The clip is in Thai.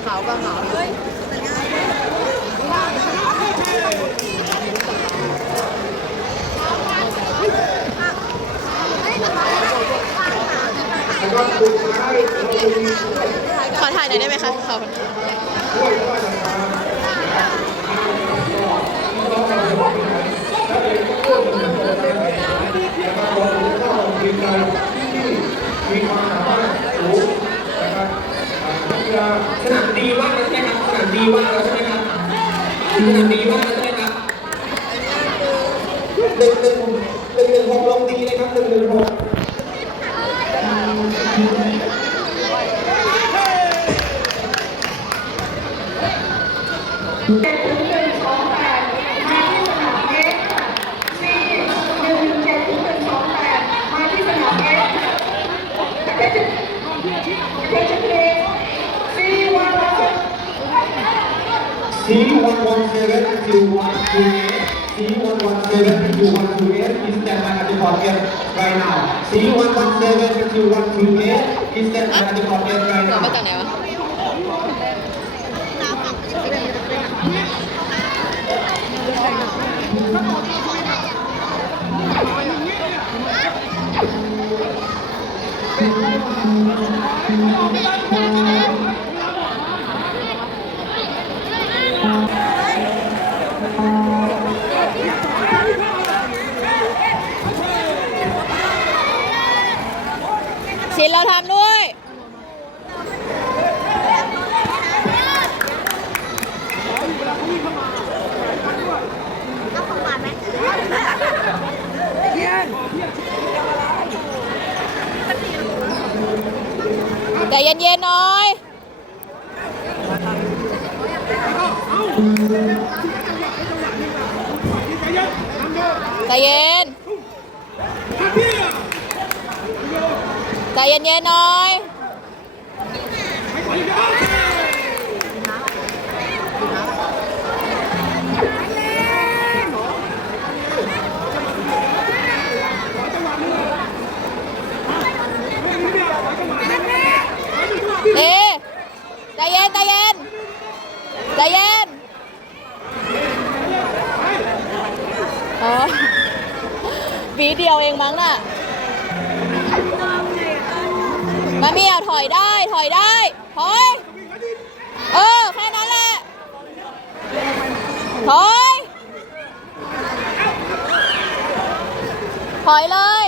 างขาขอถ่ายหน่อยได้ไหมคะขอบคุณ ค่ะสนามดีว่างแล้วใช่ไหมครับสนามดีว่างแล้วใช่ไหมครับสนามดีว่างแล้วใช่ไหมครับหนึ่งหนึ่งหนึ่งหนึ่งหกลงดีนะครับหนึ่งหนึ่งหกเจ็ C117 Q128 C117 Q128 at the pocket right now C117 Q128 is at the pocket right now ชินเราทำด้วย ใจเย็นๆหน่อย ใจเย็น ใจเย็นๆหน่อยดีใจเย็นใจเย็นใจเย็นอ๋อวีเดียวเองมั้งน่ะ มามียวถอยได้ถอยได้ถอยเออแค่นั้นแหละถอยถอยเลย